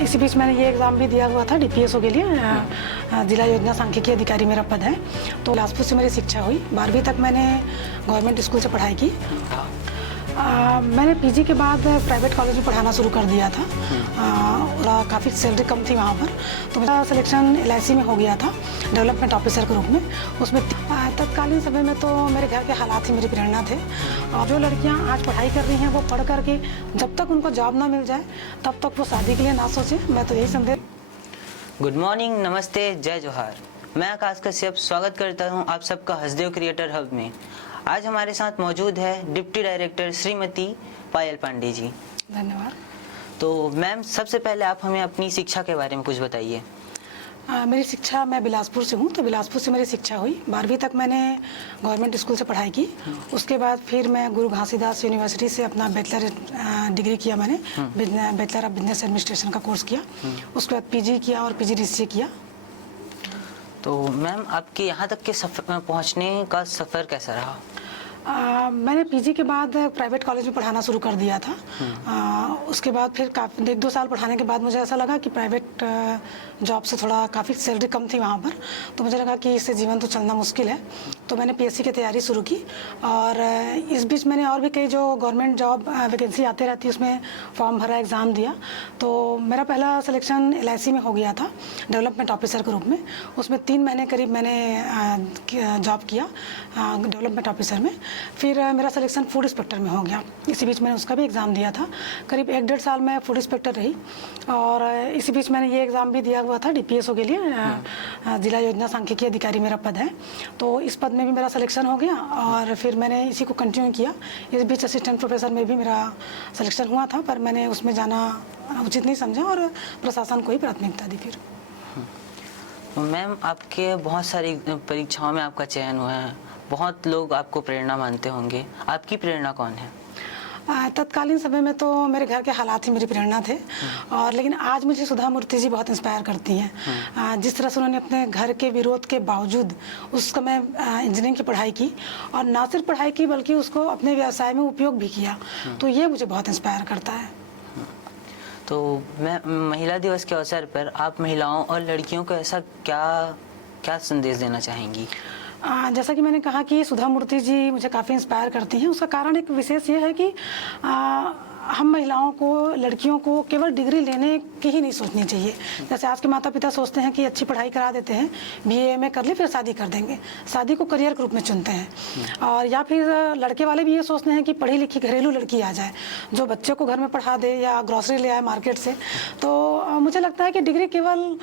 इसी बीच मैंने ये एग्ज़ाम भी दिया हुआ था डीपीएसओ के लिए। जिला योजना सांख्यिकी अधिकारी मेरा पद है। तो बिलासपुर से मेरी शिक्षा हुई। 12वीं तक मैंने गवर्नमेंट स्कूल से पढ़ाई की। मैंने पीजी के बाद प्राइवेट कॉलेज में पढ़ाना शुरू कर दिया था। काफ़ी सैलरी कम थी वहाँ पर, तो मेरा सिलेक्शन एलआईसी में हो गया था डेवलपमेंट ऑफिसर के रूप में। उसमें तत्कालीन समय में तो मेरे घर के हालात ही मेरी प्रेरणा थे। और जो लड़कियाँ आज पढ़ाई कर रही हैं वो पढ़ करके जब तक उनको जॉब ना मिल जाए तब तक वो शादी के लिए ना सोचें। मैं तो यही संदेश। गुड मॉर्निंग, नमस्ते, जय जोहार। मैं आकाश कश्यप स्वागत करता हूं आप सबका हसदेव क्रिएटर हब में। आज हमारे साथ मौजूद है डिप्टी डायरेक्टर श्रीमती पायल पांडे जी। धन्यवाद। तो मैम, सबसे पहले आप हमें अपनी शिक्षा के बारे में कुछ बताइए। मेरी शिक्षा, मैं बिलासपुर से हूँ, तो बिलासपुर से मेरी शिक्षा हुई। 12वीं तक मैंने गवर्नमेंट स्कूल से पढ़ाई की। उसके बाद फिर मैं गुरु घासीदास यूनिवर्सिटी से अपना बैचलर डिग्री किया। मैंने बैचलर ऑफ बिजनेस एडमिनिस्ट्रेशन का कोर्स किया। उसके बाद पीजी किया और पीजीडीसीए किया। तो मैम, आपके यहाँ तक के पहुँचने का सफ़र कैसा रहा? मैंने पीजी के बाद प्राइवेट कॉलेज में पढ़ाना शुरू कर दिया था। उसके बाद फिर काफ़ी 1-2 साल पढ़ाने के बाद मुझे ऐसा लगा कि प्राइवेट जॉब से थोड़ा काफ़ी सैलरी कम थी वहाँ पर, तो मुझे लगा कि इससे जीवन तो चलना मुश्किल है। तो मैंने पीएससी की तैयारी शुरू की। और इस बीच मैंने और भी कई जो गवर्नमेंट जॉब वैकेंसी आते रहती है उसमें फॉर्म भरा, एग्ज़ाम दिया। तो मेरा पहला सिलेक्शन एलआईसी में हो गया था डेवलपमेंट ऑफिसर के रूप में। उसमें 3 महीने करीब मैंने जॉब किया डेवलपमेंट ऑफिसर में। फिर मेरा सिलेक्शन फूड इंस्पेक्टर में हो गया। इसी बीच मैंने उसका भी एग्ज़ाम दिया था। करीब 1-1.5 साल मैं फूड इंस्पेक्टर रही। और इसी बीच मैंने ये एग्ज़ाम भी दिया हुआ था डीपीएसओ के लिए। जिला योजना सांख्यिकी अधिकारी मेरा पद है। तो इस पद में भी मेरा सिलेक्शन हो गया और फिर मैंने इसी को कंटिन्यू किया। इस बीच असिस्टेंट प्रोफेसर में भी मेरा सिलेक्शन हुआ था, पर मैंने उसमें जाना उचित नहीं समझा और प्रशासन को ही प्राथमिकता दी। फिर मैम, आपके बहुत सारी परीक्षाओं में आपका चयन हुआ है, बहुत लोग आपको प्रेरणा मानते होंगे। आपकी प्रेरणा कौन है? तत्कालीन समय में तो मेरे घर के हालात ही मेरी प्रेरणा थे। और लेकिन आज मुझे सुधा मूर्ति जी बहुत इंस्पायर करती हैं। जिस तरह से उन्होंने अपने घर के विरोध के बावजूद उस समय इंजीनियरिंग की पढ़ाई की, और ना सिर्फ पढ़ाई की बल्कि उसको अपने व्यवसाय में उपयोग भी किया। तो ये मुझे बहुत इंस्पायर करता है। तो मैं महिला दिवस के अवसर पर आप महिलाओं और लड़कियों को ऐसा क्या संदेश देना चाहेंगी? जैसा कि मैंने कहा कि सुधा मूर्ति जी मुझे काफ़ी इंस्पायर करती हैं। उसका कारण एक विशेष ये है कि हम महिलाओं को, लड़कियों को केवल डिग्री लेने की ही नहीं सोचनी चाहिए। जैसे आज के माता पिता सोचते हैं कि अच्छी पढ़ाई करा देते हैं, बीए एमए कर ले फिर शादी कर देंगे, शादी को करियर के रूप में चुनते हैं। और या फिर लड़के वाले भी ये सोचते हैं कि पढ़ी लिखी घरेलू लड़की आ जाए जो बच्चे को घर में पढ़ा दे या ग्रॉसरी ले आए मार्केट से। तो मुझे लगता है कि डिग्री केवल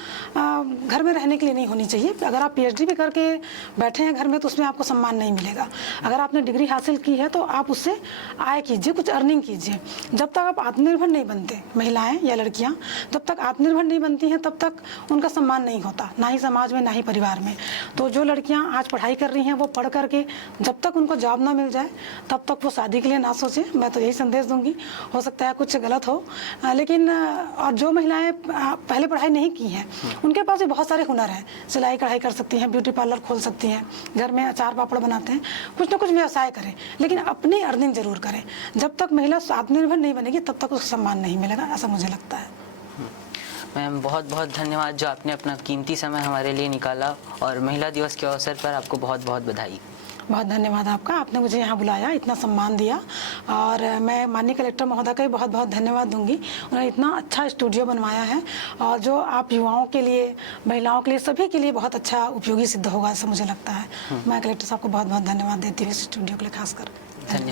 घर में रहने के लिए नहीं होनी चाहिए। अगर आप पीएचडी भी करके बैठे हैं घर में तो उसमें आपको सम्मान नहीं मिलेगा। अगर आपने डिग्री हासिल की है तो आप उससे आय कीजिए, कुछ अर्निंग कीजिए। जब तक आप आत्मनिर्भर नहीं बनते, महिलाएं या लड़कियां जब तक आत्मनिर्भर नहीं बनती हैं तब तक उनका सम्मान नहीं होता, ना ही समाज में ना ही परिवार में। तो जो लड़कियां आज पढ़ाई कर रही हैं वो पढ़ करके जब तक उनको जॉब ना मिल जाए तब तक वो शादी के लिए ना सोचें। मैं तो यही संदेश दूंगी। हो सकता है कुछ गलत हो, लेकिन और जो महिलाएं पहले पढ़ाई नहीं की हैं उनके पास भी बहुत सारे हुनर हैं। सिलाई कढ़ाई कर सकती हैं, ब्यूटी पार्लर खोल सकती हैं, घर में अचार पापड़ बनाते हैं, कुछ ना कुछ व्यवसाय करें, लेकिन अपनी अर्निंग जरूर करें। जब तक महिला आत्मनिर्भर नहीं बनेगी तब तक उसको सम्मान नहीं मिलेगा, ऐसा मुझे लगता है। मैम, बहुत बहुत धन्यवाद जो आपने अपना कीमती समय हमारे लिए निकाला, और महिला दिवस के अवसर पर आपको बहुत बहुत बधाई। बहुत धन्यवाद आपका, आपने मुझे यहाँ बुलाया, इतना सम्मान दिया। और मैं माननीय कलेक्टर महोदय का भी बहुत बहुत धन्यवाद दूंगी। उन्होंने इतना अच्छा स्टूडियो बनवाया है और जो आप युवाओं के लिए, महिलाओं के लिए, सभी के लिए बहुत अच्छा उपयोगी सिद्ध होगा, ऐसा मुझे लगता है। मैं कलेक्टर साहब को बहुत बहुत धन्यवाद देती हूँ इस स्टूडियो के लिए खासकर। धन्यवाद।